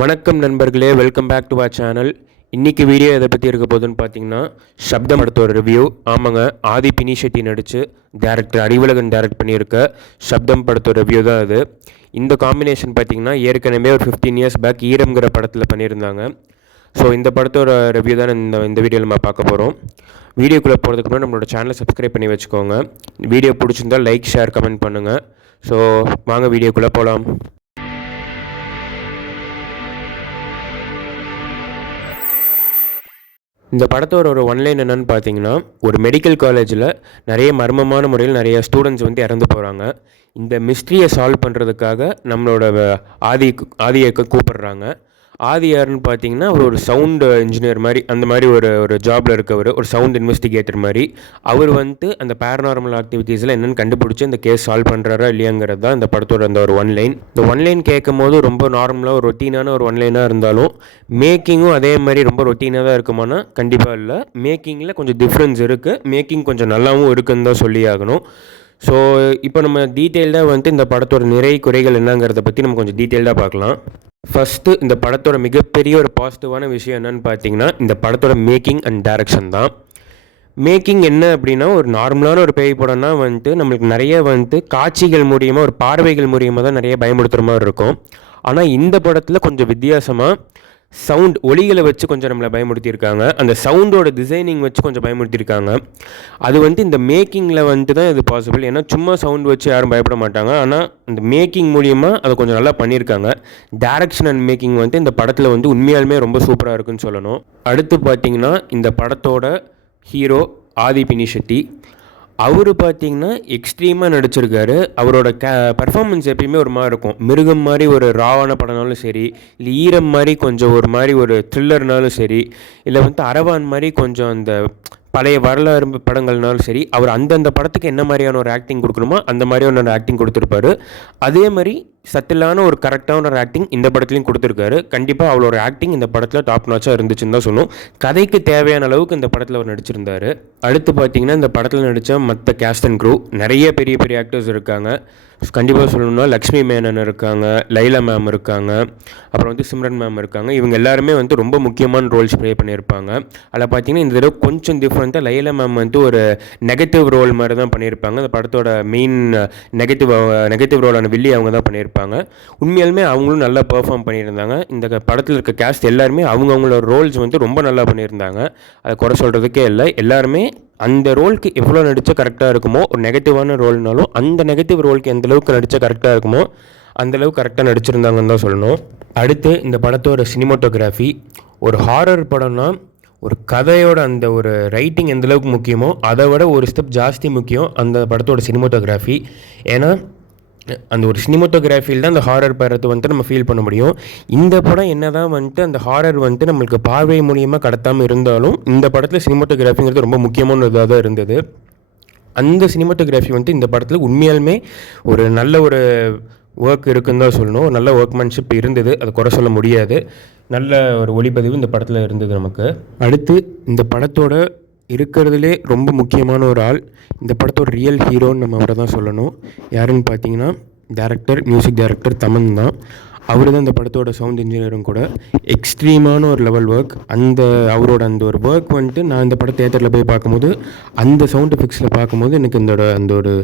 வணக்கம் நண்பர்களே, welcome back to our channel. இன்றைக்கி வீடியோ எதை பற்றி இருக்க போகுதுன்னு பார்த்தீங்கன்னா, சப்தம் படத்தோட ரிவ்யூ. ஆமாங்க, ஆதி பினிஷெட்டி நடித்து டேரக்டர் அறிவுலகன் டைரக்ட் பண்ணியிருக்க சப்தம் படத்தோட ரிவ்யூ தான் அது. இந்த காம்பினேஷன் பார்த்திங்கன்னா ஏற்கனவே ஒரு 15 இயர்ஸ் பேக் ஈரம்ங்கிற படத்தில் பண்ணியிருந்தாங்க. ஸோ இந்த படத்தோட ரிவ்யூ தான் இந்த வீடியோவில் நம்ம பார்க்க போகிறோம். வீடியோக்குள்ளே போகிறதுக்கு முன்னாடி நம்மளோட சேனலை சப்ஸ்கிரைப் பண்ணி வச்சுக்கோங்க. வீடியோ பிடிச்சிருந்தால் லைக், ஷேர், கமெண்ட் பண்ணுங்கள். ஸோ வாங்க வீடியோக்குள்ளே போகலாம். இந்த படத்தோட ஒரு ஒன்லைன் என்னென்னு பார்த்தீங்கன்னா, ஒரு மெடிக்கல் காலேஜில் நிறைய மர்மமான முறையில் நிறைய ஸ்டூடெண்ட்ஸ் இறந்து போகிறாங்க. இந்த மிஸ்ட்ரியை சால்வ் பண்ணுறதுக்காக நம்மளோட ஆதியை கூப்பிடுறாங்க. ஆதி யாருன்னு பார்த்தீங்கன்னா, அவர் ஒரு சவுண்ட் இன்ஜினியர் மாதிரி, அந்த மாதிரி ஒரு ஜாபில் இருக்கவர், ஒரு சவுண்ட் இன்வெஸ்டிகேட்டர் மாதிரி. அவர் அந்த பேரநார்மல் ஆக்டிவிட்டீஸில் என்னென்னு கண்டுபிடிச்சி இந்த கேஸ் சால்வ் பண்ணுறாரா இல்லையாங்கிறது தான் இந்த படத்தோட அந்த ஒரு ஒன்லைன். இந்த ஒன்லைன் கேட்கும் போது ரொம்ப நார்மலாக ஒரு ரொட்டீனான ஒரு ஒன்லைனாக இருந்தாலும், மேக்கிங்கும் அதே மாதிரி ரொம்ப ரொட்டீனாக தான் இருக்குமானா கண்டிப்பாக இல்லை. மேக்கிங்கில் கொஞ்சம் டிஃப்ரென்ஸ் இருக்குது. மேக்கிங் கொஞ்சம் நல்லாவும் இருக்குன்னு தான் சொல்லி ஆகணும். ஸோ இப்போ நம்ம டீட்டெயில்டாக இந்த படத்தோட நிறை குறைகள் என்னங்கிறத பற்றி நம்ம கொஞ்சம் டீட்டெயில்டாக பார்க்கலாம். ஃபஸ்ட்டு, இந்த படத்தோட மிகப்பெரிய ஒரு பாசிட்டிவான விஷயம் என்னென்னு பார்த்தீங்கன்னா, இந்த படத்தோட மேக்கிங் அண்ட் டைரக்ஷன் தான். மேக்கிங் என்ன அப்படின்னா, ஒரு நார்மலான ஒரு பேய் படம்னா நம்மளுக்கு நிறைய காட்சிகள் மூலியமாக, ஒரு பார்வைகள் மூலியமாக தான் நிறைய பயமுறுத்துகிற மாதிரி இருக்கும். ஆனால் இந்த படத்தில் கொஞ்சம் வித்தியாசமாக சவுண்ட் ஒலிகளை வச்சு கொஞ்சம் நம்மளை பயமுறுத்தியிருக்காங்க. அந்த சவுண்டோட டிசைனிங் வச்சு கொஞ்சம் பயமுறுத்தியிருக்காங்க. அது இந்த மேக்கிங்கில் தான் இது பாசிபிள். ஏன்னா சும்மா சவுண்ட் வச்சு யாரும் பயப்பட மாட்டாங்க. ஆனால் இந்த மேக்கிங் மூலியமாக அதை கொஞ்சம் நல்லா பண்ணியிருக்காங்க. டைரக்ஷன் அண்ட் மேக்கிங் இந்த படத்தில் உண்மையாலுமே ரொம்ப சூப்பராக இருக்குன்னு சொல்லணும். அடுத்து பார்த்திங்கன்னா, இந்த படத்தோட ஹீரோ ஆதி பினிஷெட்டி. அவர் பார்த்திங்கன்னா எக்ஸ்ட்ரீமாக நடிச்சிருக்காரு. அவரோட பர்ஃபார்மன்ஸ் எப்பயுமே ஒரு மாதிரி இருக்கும். மிருகம் மாதிரி ஒரு ராவான படம்னாலும் சரி, இல்லை ஈரம் மாதிரி கொஞ்சம் ஒரு மாதிரி ஒரு த்ரில்லர்னாலும் சரி, இல்லை அரவான் மாதிரி கொஞ்சம் அந்த பழைய வரலாறு படங்கள்னாலும் சரி, அவர் அந்தந்த படத்துக்கு என்ன மாதிரியான ஒரு ஆக்டிங் கொடுக்கணுமோ அந்த மாதிரியான ஒரு ஆக்டிங் கொடுத்துருப்பாரு. அதே மாதிரி சட்டிலான ஒரு கரெக்டான ஒரு ஆக்டிங் இந்த படத்துலையும் கொடுத்துருக்காரு. கண்டிப்பாக அவளோட ஆக்டிங் இந்த படத்தில் டாப் நாச்சாக இருந்துச்சுன்னு தான் சொல்லணும். கதைக்கு தேவையான அளவுக்கு இந்த படத்தில் அவர் நடிச்சிருந்தார். அடுத்து பார்த்திங்கன்னா, இந்த படத்தில் நடித்த மற்ற கேஸ்ட் அண்ட் க்ரூ நிறைய பெரிய பெரிய ஆக்டர்ஸ் இருக்காங்க. கண்டிப்பாக சொல்லணும்னா லக்ஷ்மி மேனன் இருக்காங்க, லைலா மேம் இருக்காங்க, அப்புறம் சிம்ரன் மேம் இருக்காங்க. இவங்க எல்லாருமே ரொம்ப முக்கியமான ரோல்ஸ் ப்ளே பண்ணியிருப்பாங்க. அதில் பார்த்திங்கன்னா இந்த தடவை கொஞ்சம் டிஃப்ரெண்ட்டாக லைலா மேம் ஒரு நெகட்டிவ் ரோல் மாதிரி தான் பண்ணியிருப்பாங்க. அந்த படத்தோட மெயின் நெகட்டிவ் ரோலான வில்லி அவங்க தான் பண்ணியிருப்பாங்க. உண்மையாலுமே அவங்களும் நல்லா பெர்ஃபார்ம் பண்ணியிருந்தாங்க. இந்த படத்தில் இருக்க கேஸ்ட் எல்லாருமே அவங்களோட ரோல்ஸ் ரொம்ப நல்லா பண்ணியிருந்தாங்க. அதை குறை சொல்கிறதுக்கே இல்லை. எல்லாருமே அந்த ரோலுக்கு எவ்வளோ நடித்தா கரெக்டாக இருக்குமோ, ஒரு நெகட்டிவான ரோல்னாலும் அந்த நெகட்டிவ் ரோலுக்கு எந்த அளவுக்கு நடித்தா கரெக்டாக இருக்குமோ அந்தளவுக்கு கரெக்டாக நடிச்சிருந்தாங்கன்னு தான் சொல்லணும். அடுத்து, இந்த படத்தோட சினிமாட்டோகிராஃபி. ஒரு ஹாரர் படம்னா ஒரு கதையோட அந்த ஒரு ரைட்டிங் எந்தளவுக்கு முக்கியமோ அதை விட ஒரு ஸ்டெப் ஜாஸ்தி முக்கியம் அந்த படத்தோட சினிமாட்டோகிராஃபி. ஏன்னா அந்த ஒரு சினிமாட்டோகிராஃபியில் தான் அந்த ஹாரர் படத்தை நம்ம ஃபீல் பண்ண முடியும். இந்த படம் என்ன தான் அந்த ஹாரர் நம்மளுக்கு பார்வை மூலியமாக கடத்தாமல் இருந்தாலும், இந்த படத்தில் சினிமாட்டோகிராஃபிங்கிறது ரொம்ப முக்கியமான இதாக தான் இருந்தது. அந்த சினிமாட்டோகிராஃபி இந்த படத்தில் உண்மையாலுமே ஒரு நல்ல ஒரு ஒர்க் இருக்குன்னு தான் சொல்லணும். நல்ல ஒர்க்மேன்ஷிப் இருந்தது, அதை குறை சொல்ல முடியாது. நல்ல ஒரு ஒளிப்பதிவு இந்த படத்தில் இருந்தது நமக்கு. அடுத்து, இந்த படத்தோட இருக்கிறதுலே ரொம்ப முக்கியமான ஒரு ஆள், இந்த படத்தோட ரியல் ஹீரோன்னு நம்ம அவரை தான் சொல்லணும். யாருன்னு பார்த்தீங்கன்னா, மியூசிக் டைரக்டர் தமன் தான். அவர் தான் இந்த படத்தோட சவுண்ட் இன்ஜினியரும் கூட. எக்ஸ்ட்ரீமான ஒரு லெவல் ஒர்க். அவரோட அந்த ஒரு ஒர்க் நான் இந்த படம் தியேட்டரில் போய் பார்க்கும்போது, அந்த சவுண்ட் எஃபெக்ட்ஸில் பார்க்கும்போது எனக்கு அந்த ஒரு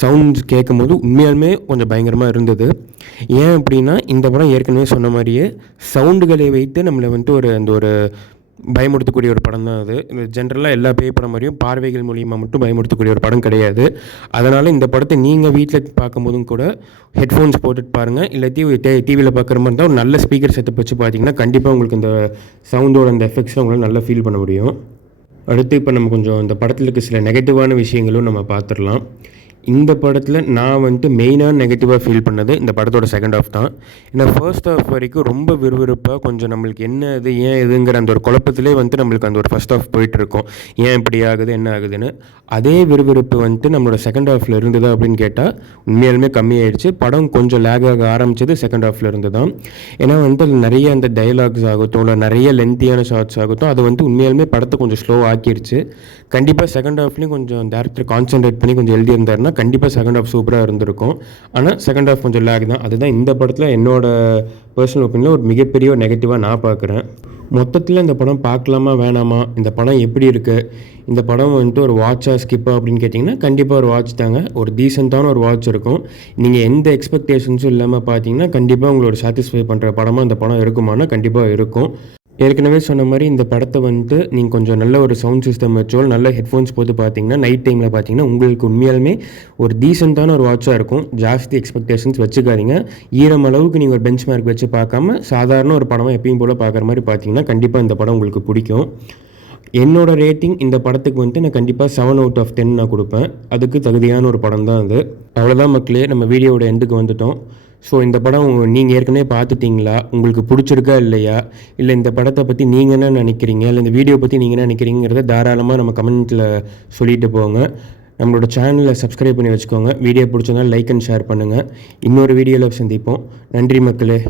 சவுண்ட்ஸ் கேட்கும்போது உண்மையாலுமே கொஞ்சம் பயங்கரமாக இருந்தது. ஏன் அப்படின்னா, இந்த படம் ஏற்கனவே சொன்ன மாதிரியே சவுண்டுகளை வைத்து நம்மளை ஒரு பயமுறுத்தக்கூடிய ஒரு படம் தான் அது. ஜென்ரலாக எல்லா பேய் படம் மாதிரியும் பார்வைகள் மூலியமாக மட்டும் பயமுறுத்தக்கூடிய ஒரு படம் கிடையாது. அதனால் இந்த படத்தை நீங்கள் வீட்டில் பார்க்கும்போதும் கூட ஹெட்ஃபோன்ஸ் போட்டுட்டு பாருங்கள். இல்லை டிவியில் பார்க்குற மாதிரி இருந்தால் ஒரு நல்ல ஸ்பீக்கர் செட்டப் வச்சு பார்த்தீங்கன்னா கண்டிப்பாக உங்களுக்கு இந்த சவுண்டோட அந்த எஃபெக்ட்ஸை உங்களால் நல்லா ஃபீல் பண்ண முடியும். அடுத்து, இப்போ நம்ம கொஞ்சம் இந்த படத்தில் இருக்க சில நெகட்டிவான விஷயங்களும் நம்ம பார்த்துடலாம். இந்த படத்தில் நான் மெயினாக நெகட்டிவாக ஃபீல் பண்ணது இந்த படத்தோட செகண்ட் ஹாஃப் தான். ஏன்னா ஃபர்ஸ்ட் ஹாஃப் வரைக்கும் ரொம்ப விறுவிறுப்பாக கொஞ்சம் நம்மளுக்கு என்ன இது ஏன் இதுங்கிற அந்த ஒரு குழப்பத்திலே நம்மளுக்கு அந்த ஒரு ஃபர்ஸ்ட் ஹாஃப் போயிட்டுருக்கோம். ஏன் இப்படி ஆகுது, என்ன ஆகுதுன்னு. அதே விறுவிறுப்பு நம்மளோட செகண்ட் ஹாஃபில் இருந்ததா அப்படின்னு கேட்டால் உண்மையாலுமே கம்மியாயிடுச்சு. படம் கொஞ்சம் லேக் ஆக ஆரம்பித்தது செகண்ட் ஹாஃபில் இருந்து தான். ஏன்னா நிறைய அந்த டைலாக்ஸ் ஆகட்டும், இல்லை நிறைய லென்த்தியான ஷார்ட்ஸ் ஆகட்டும், அது உண்மையாலுமே படத்தை கொஞ்சம் ஸ்லோ ஆக்கிடுச்சு. கண்டிப்பாக செகண்ட் ஹாஃப்லேயும் கொஞ்சம் டேரக்டர் கான்சன்ட்ரேட் பண்ணி கொஞ்சம் எழுதியிருந்தாருன்னா கண்டிப்பாக செகண்ட் ஹாஃப் சூப்பராக இருந்திருக்கும். ஆனால் செகண்ட் ஹாஃப் கொஞ்சம் லேக் தான். அதுதான் இந்த படத்தில் என்னோட பர்சனல் ஒப்பீனியனில் ஒரு மிகப்பெரிய ஒரு நெகட்டிவாக நான் பார்க்குறேன். மொத்தத்தில் இந்த படம் பார்க்கலாமா வேணாமா, இந்த படம் எப்படி இருக்குது, இந்த படம் வந்துட்டு ஒரு வாட்சா ஸ்கிப்பா அப்படின்னு கேட்டிங்கன்னா கண்டிப்பாக ஒரு வாட்ச் தாங்க. ஒரு டீசெண்டான ஒரு வாட்ச் இருக்கும். நீங்கள் எந்த எக்ஸ்பெக்டேஷன்ஸும் இல்லாமல் பார்த்தீங்கன்னா கண்டிப்பாக உங்களோட சாட்டிஸ்ஃபை பண்ணுற படமாக இந்த படம் இருக்குமானா கண்டிப்பாக இருக்கும். ஏற்கனவே சொன்ன மாதிரி இந்த படத்தை வந்துட்டு நீங்கள் கொஞ்சம் நல்ல ஒரு சவுண்ட் சிஸ்டம் வச்சோ நல்ல ஹெட்ஃபோன்ஸ் போட்டு பார்த்தீங்கன்னா நைட் டைமில் பார்த்தீங்கன்னா உங்களுக்கு உண்மையாலுமே ஒரு டீசெண்டான ஒரு வாட்சாக இருக்கும். ஜாஸ்தி எக்ஸ்பெக்டேஷன்ஸ் வச்சுக்காதீங்க. ஈரம் அளவுக்கு நீங்கள் ஒரு பெஞ்ச் மார்க் வச்சு பார்க்காம சாதாரண ஒரு படமாக எப்பயும் போல் பார்க்குற மாதிரி பார்த்தீங்கன்னா கண்டிப்பாக இந்த படம் உங்களுக்கு பிடிக்கும். என்னோட ரேட்டிங் இந்த படத்துக்கு வந்துட்டு நான் கண்டிப்பாக 7 out of 10 நான் கொடுப்பேன். அதுக்கு தகுதியான ஒரு படம் தான் அது. அவ்வளோதான் மக்களே, நம்ம வீடியோவோட எண்டுக்கு வந்துட்டோம். ஸோ இந்த படம் நீங்கள் ஏற்கனவே பார்த்துட்டிங்களா, உங்களுக்கு பிடிச்சிருக்கா இல்லையா, இல்லை இந்த படத்தை பற்றி நீங்கள் என்ன நினைக்கிறீங்க, இல்லை இந்த வீடியோ பற்றி நீங்கள் என்ன நினைக்கிறீங்கிறத தாராளமாக நம்ம கமெண்ட்டில் சொல்லிட்டு போங்க. நம்மளோட சேனலை சப்ஸ்கிரைப் பண்ணி வச்சுக்கோங்க. வீடியோ பிடிச்சதுனால லைக் அண்ட் ஷேர் பண்ணுங்கள். இன்னொரு வீடியோவில் சந்திப்போம். நன்றி மக்களே.